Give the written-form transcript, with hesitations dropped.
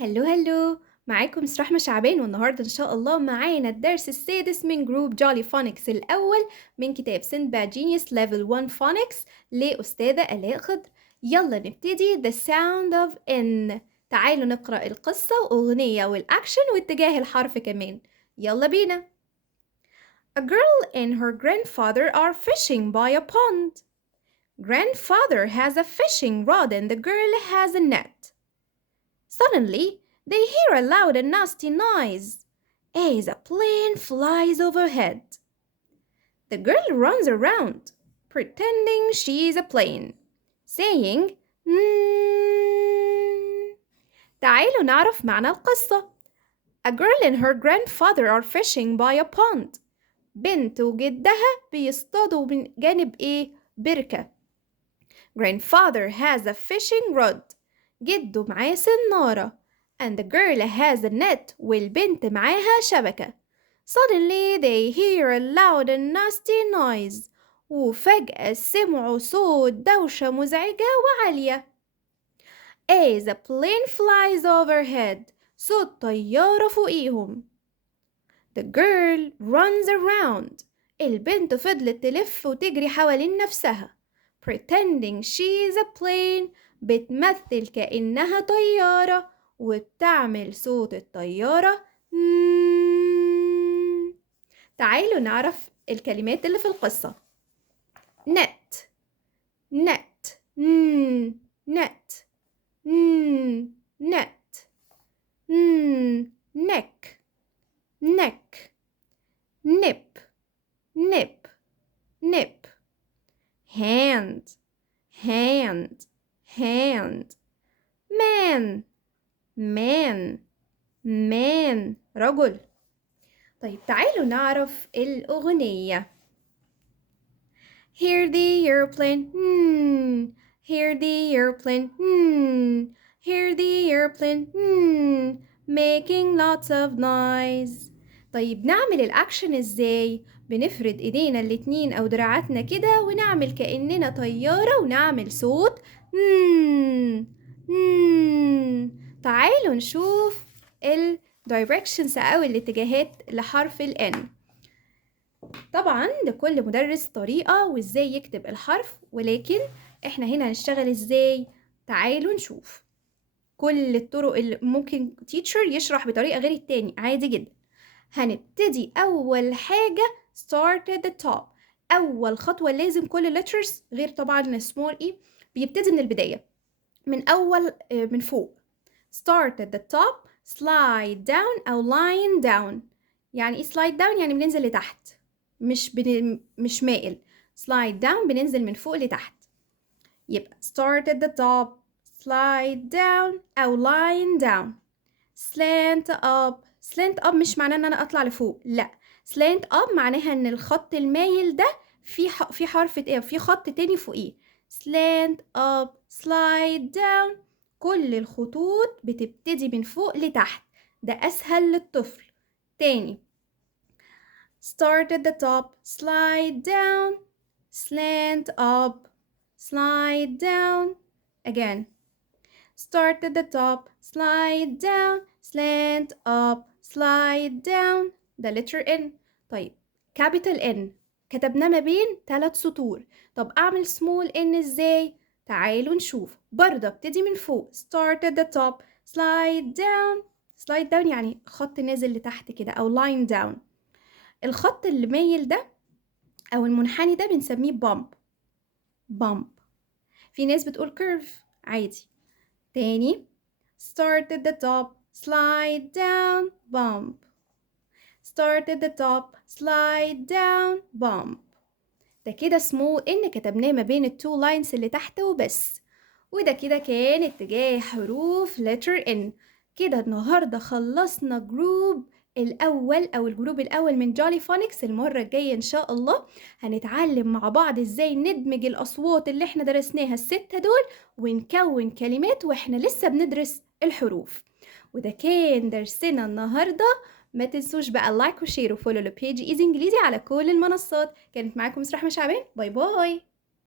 هلو معاكم مس رحمة شعبان، والنهاردة إن شاء الله معانا الدرس السادس من جروب جولي فونكس الأول من كتاب سندباد جينيوس ليفل 1 فونكس لأستاذة آلاء خضر. يلا نبتدي The Sound of N. تعالوا نقرأ القصة وأغنية والأكشن واتجاه الحرف كمان. يلا بينا. A girl and her grandfather are fishing by a pond. Grandfather has a fishing rod and the girl has a net. Suddenly, they hear a loud and nasty noise as a plane flies overhead. The girl runs around, pretending she is a plane, saying, "Hmm." تعالوا نعرف معنى القصة. A girl and her grandfather are fishing by a pond. بنت وجدها بيصطادوا من جانب بركة. Grandfather has a fishing rod. جده معاه سنارة. And the girl has a net. والبنت معاها شبكة. Suddenly they hear a loud and nasty noise. وفجأة سمعوا صوت دوشة مزعجة وعالية. As a plane flies overhead. صوت طيارة فوقيهم. The girl runs around. البنت فضلت تلف وتجري حوالين نفسها. Pretending she is a plane. بتمثل كأنها طيارة وبتعمل صوت الطيارة. تعالوا نعرف الكلمات اللي في القصة. net net net net neck neck nip nip nip hand hand hand man man man رجل. طيب تعالوا نعرف الأغنية. Hear the airplane hear the airplane hear the airplane making lots of noise. طيب نعمل الأكشن إزاي؟ بنفرد إيدينا الاتنين أو دراعاتنا كده ونعمل كأننا طيارة ونعمل صوت تعالوا نشوف ال directions أو الاتجاهات لحرف ال N. طبعا لكل مدرس طريقة وإزاي يكتب الحرف، ولكن إحنا هنا هنشتغل إزاي؟ تعالوا نشوف كل الطرق اللي ممكن teacher يشرح بطريقة غير التاني عادي جدا. هنبتدي أول حاجة start at the top. أول خطوة لازم كل letters غير طبعا small e بيبتدي من البداية من أول من فوق. start at the top slide down أو line down. يعني إيه slide down؟ يعني بننزل لتحت مش مائل. slide down بننزل من فوق لتحت. يبقى start at the top slide down أو line down. slant up slant up مش معناه ان انا اطلع لفوق، لا slant up معناها ان الخط المايل ده في حرف في خط تاني فوقيه. slant up slide down كل الخطوط بتبتدي من فوق لتحت، ده اسهل للطفل. تاني start at the top slide down slant up slide down again start at the top slide down slant up slide down. ده letter N. طيب capital N كتبناه ما بين 3 سطور. طب أعمل small n إزاي؟ تعالوا نشوف. برضه ابتدي من فوق start at the top slide down slide down يعني خط نازل لتحت كده أو line down. الخط اللي مايل ده أو المنحني ده بنسميه bump. في ناس بتقول curve عادي. تاني start at the top slide down bump start at the top slide down bump. ده كده small n كتبناه ما بين التو لاينز اللي تحت وبس. وده كده كان اتجاه حروف letter N. كده النهاردة خلصنا جروب الأول أو الجروب الأول من جولي فونكس. المرة الجاية إن شاء الله هنتعلم مع بعض إزاي ندمج الأصوات اللي إحنا درسناها الستة دول ونكون كلمات وإحنا لسه بندرس الحروف. وده كان درسنا النهاردة. ما تنسوش بقى لايك وشير وفولو لبيج ايزي انجليزي على كل المنصات. كانت معاكم مس رحمة شعبان. باي باي.